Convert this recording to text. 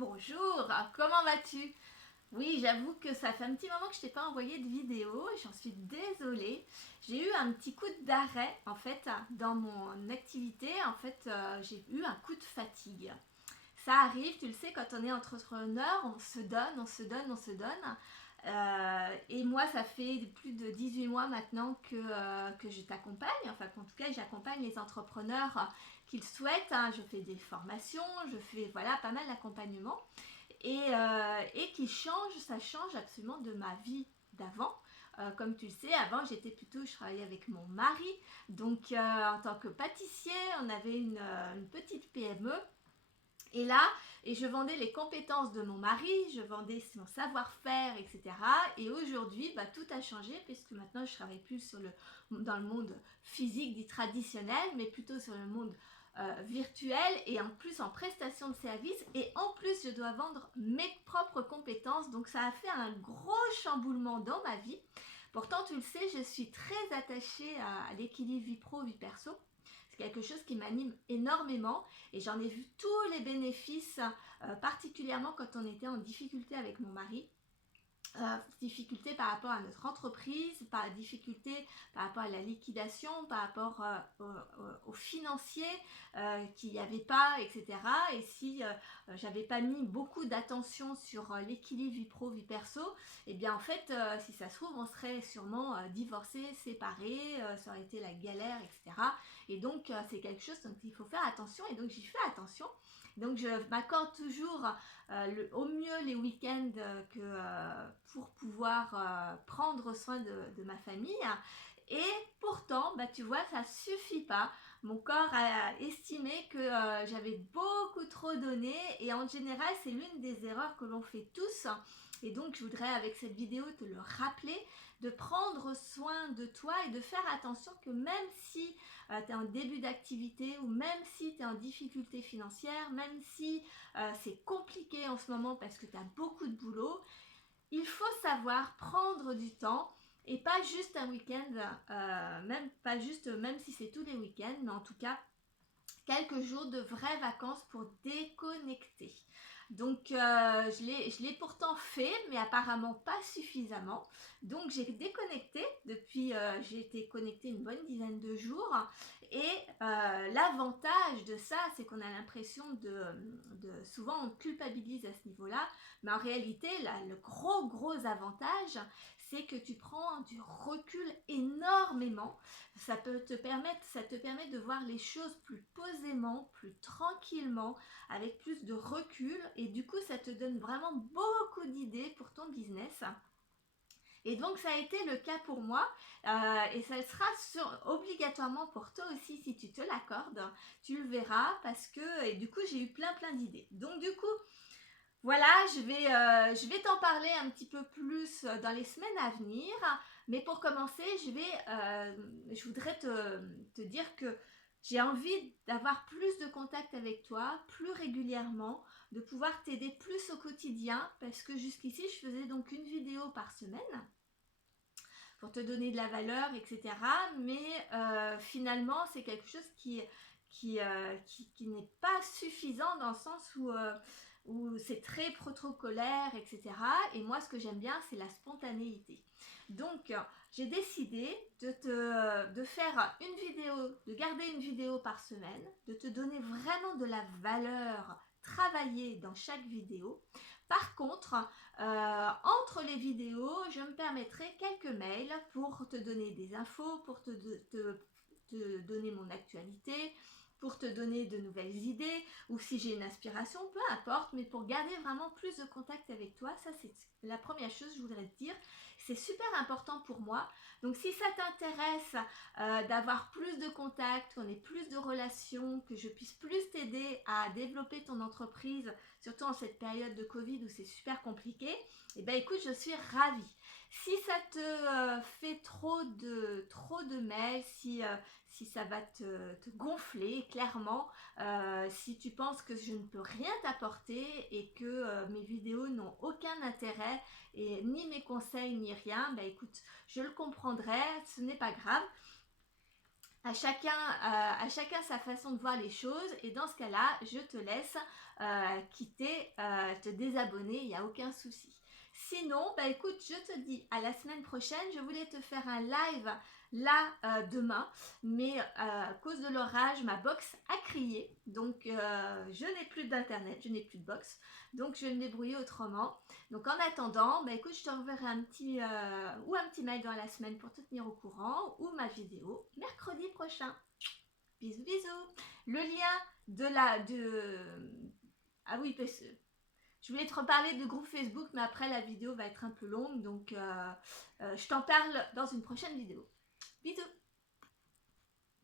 Bonjour, comment vas-tu? Oui, j'avoue que ça fait un petit moment que je t'ai pas envoyé de vidéo, j'en suis désolée. J'ai eu un petit coup d'arrêt en fait dans mon activité. En fait, j'ai eu un coup de fatigue. Ça arrive, tu le sais, quand on est entrepreneur, on se donne, on se donne, on se donne. Et moi, ça fait plus de 18 mois maintenant que je t'accompagne. Enfin, en tout cas, j'accompagne les entrepreneurs qu'ils souhaitent, hein. Je fais des formations, je fais voilà, pas mal d'accompagnement. Et qui change, ça change absolument de ma vie d'avant. Comme tu le sais, avant je travaillais avec mon mari, donc en tant que pâtissier, on avait une petite PME. Et là, je vendais les compétences de mon mari, je vendais son savoir-faire, etc. Et aujourd'hui, tout a changé puisque maintenant je travaille plus dans le monde physique dit traditionnel, mais plutôt sur le monde virtuel et en plus en prestation de service. Et en plus, je dois vendre mes propres compétences. Donc ça a fait un gros chamboulement dans ma vie. Pourtant, tu le sais, je suis très attachée à l'équilibre vie pro, vie perso. C'est quelque chose qui m'anime énormément et j'en ai vu tous les bénéfices, particulièrement quand on était en difficulté avec mon mari. Difficulté par rapport à notre entreprise, par difficulté par rapport à la liquidation, par rapport aux financiers qu'il n'y avait pas, etc. Et si j'avais pas mis beaucoup d'attention sur l'équilibre vie pro, vie perso, et bien en fait, si ça se trouve, on serait sûrement divorcés, séparés, ça aurait été la galère, etc. Et donc, c'est quelque chose dont il faut faire attention et donc j'y fais attention. Donc, je m'accorde toujours au mieux les week-ends pour pouvoir prendre soin de ma famille. Et pourtant, tu vois, ça suffit pas. Mon corps a estimé que j'avais beaucoup trop donné et en général, c'est l'une des erreurs que l'on fait tous. Et donc, je voudrais avec cette vidéo te le rappeler, de prendre soin de toi et de faire attention que même si tu es en début d'activité ou même si tu es en difficulté financière, même si c'est compliqué en ce moment parce que tu as beaucoup de boulot, il faut savoir prendre du temps et pas juste un week-end, même pas juste, même si c'est tous les week-ends, mais en tout cas quelques jours de vraies vacances pour déconnecter. Donc je l'ai pourtant fait, mais apparemment pas suffisamment. Donc j'ai déconnecté depuis, j'ai été connectée une bonne dizaine de jours. Et l'avantage de ça, c'est qu'on a l'impression souvent on culpabilise à ce niveau-là, mais en réalité, là, le gros avantage, c'est que tu prends du recul énormément. Ça te permet de voir les choses plus posément, plus tranquillement, avec plus de recul et du coup ça te donne vraiment beaucoup d'idées pour ton business. Et donc ça a été le cas pour moi et ça le sera obligatoirement pour toi aussi si tu te l'accordes. Tu le verras parce que et du coup j'ai eu plein d'idées. Donc du coup voilà, je vais t'en parler un petit peu plus dans les semaines à venir. Mais pour commencer, je voudrais te dire que j'ai envie d'avoir plus de contact avec toi, plus régulièrement, de pouvoir t'aider plus au quotidien, parce que jusqu'ici, je faisais donc une vidéo par semaine pour te donner de la valeur, etc. Mais finalement, c'est quelque chose qui n'est pas suffisant dans le sens où c'est très protocolaire, etc. Et moi, ce que j'aime bien, c'est la spontanéité. Donc, j'ai décidé de faire une vidéo, de garder une vidéo par semaine, de te donner vraiment de la valeur travaillée dans chaque vidéo. Par contre, entre les vidéos, je me permettrai quelques mails pour te donner des infos, pour te donner mon actualité, pour te donner de nouvelles idées, ou si j'ai une inspiration, peu importe, mais pour garder vraiment plus de contact avec toi, ça c'est la première chose que je voudrais te dire. C'est super important pour moi. Donc si ça t'intéresse d'avoir plus de contacts, qu'on ait plus de relations, que je puisse plus t'aider à développer ton entreprise, surtout en cette période de Covid où c'est super compliqué, eh bien écoute, je suis ravie. Si ça te fait trop de mails, si ça va te gonfler, clairement, si tu penses que je ne peux rien t'apporter et que mes vidéos n'ont aucun intérêt, et ni mes conseils, ni rien, écoute, je le comprendrai, ce n'est pas grave. à chacun sa façon de voir les choses, et dans ce cas-là, je te laisse quitter, te désabonner, il n'y a aucun souci. Sinon, bah écoute, je te dis à la semaine prochaine. Je voulais te faire un live là demain, mais à cause de l'orage, ma box a crié, donc je n'ai plus d'internet, je n'ai plus de box, donc je vais me débrouiller autrement. Donc en attendant, bah écoute, je t'enverrai un petit mail dans la semaine pour te tenir au courant, ou ma vidéo mercredi prochain. Bisous bisous. Le lien ah oui, parce que je voulais te reparler de groupe Facebook, mais après la vidéo va être un peu longue, donc je t'en parle dans une prochaine vidéo. Bisous.